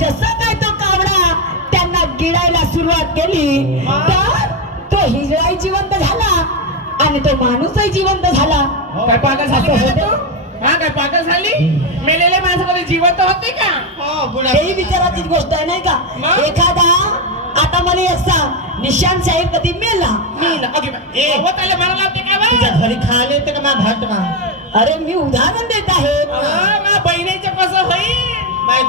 जसं काय तो कावडा त्यांना गिळायला सुरुवात केली तर तो हिजडाही जिवंत झाला आणि तो माणूसही जिवंत झाला. काय पागल झाली का तू? हा काय पागल झाली? मेलेले माणसं कधी जिवंत होते का? हेही विचाराची गोष्ट आहे नाही का? एखादा आता मला एक सांग, निशांत शाहीर कधी मेला? त्याला मारायला होते का बा? तुझ्या घरी खायला येते का माझ्या भात? अरे मी उदाहरण देत आहे. बहिणीचं कसं होईल?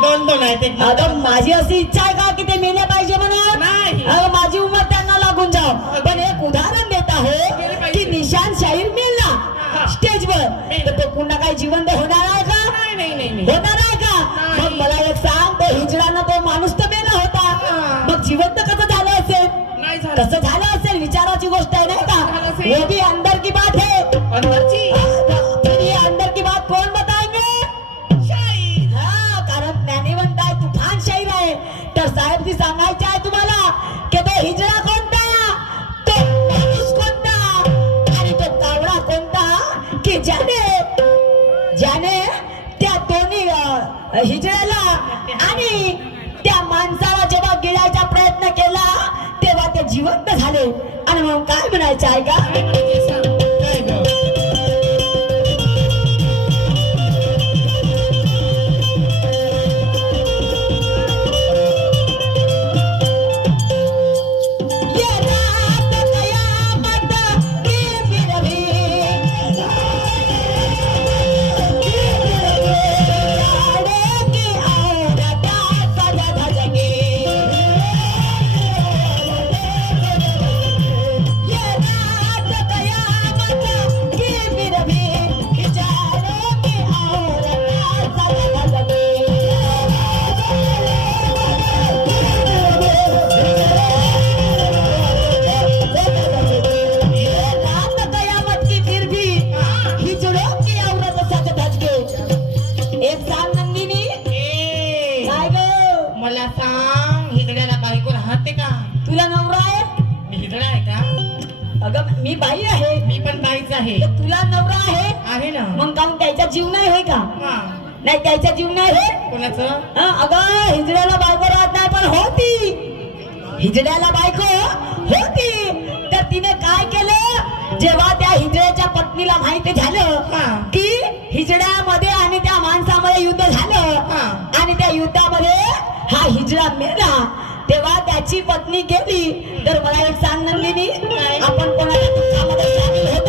दोन दोन आहेत एक अगं माझी अशी इच्छा आहे का की ते मेले पाहिजे म्हणून? नाही. अगं माझी उमर त्यांना लागून जाव, पण एक उदाहरण देत आहे की निशांत शाहीर मेला स्टेजवर तर तो पुन्हा काही जिवंत होणार आहे का? नाही होणार आहे का? मग मला एक सांग, तो हिजडानं तो माणूस तर मेला होता, मग जिवंत कसं झालं असेल? नाही झालं. कसं झालं असेल विचाराची गोष्ट आहे नाही का? वो भी अंदर की बात है. अंदरची फिर ये अंदर की बात कौन बताएंगे? शाहीर. हा, कारण ज्ञानीवंत आहे, तुफान शाहीर आहे. तर साहेब जी सांगायचे आहे तुम्हाला की तो हिजडा कोणता, तो माणूस कोणता आणि तो कावडा कोणता की ज्याने त्या दोन्ही हिजड्याला आणि त्या माणसाला जेव्हा गिळायचा प्रयत्न केला तेव्हा ते जिवंत झाले. आणि मग काय म्हणायचं आहे का? मला सांग, हिजड्याला बायको राहते का? तुला नवरा आहे? मी हिजडा आहे का? अगं मी बाई आहे. मी पण बाईच आहे. तर तुला नवरा आहे? आहे ना. मग काऊन त्याचा जीव नाही होय का? हा. नाही त्याचा जीव नाही हे. कोणाचं? अगं हिजड्याला बायको राहत नाही पण होती. हिजड्याला बायको होती तर तिने काय केलं, जेव्हा त्या हिजड्याच्या पत्नीला माहिती झालं की हिजड्यामध्ये आणि त्या माणसामध्ये युद्ध झालं आणि त्या युद्धामध्ये हा हिजडा मेला, तेव्हा त्याची पत्नी गेली. तर मला एक सांग नंदिनी, आपण कोणाला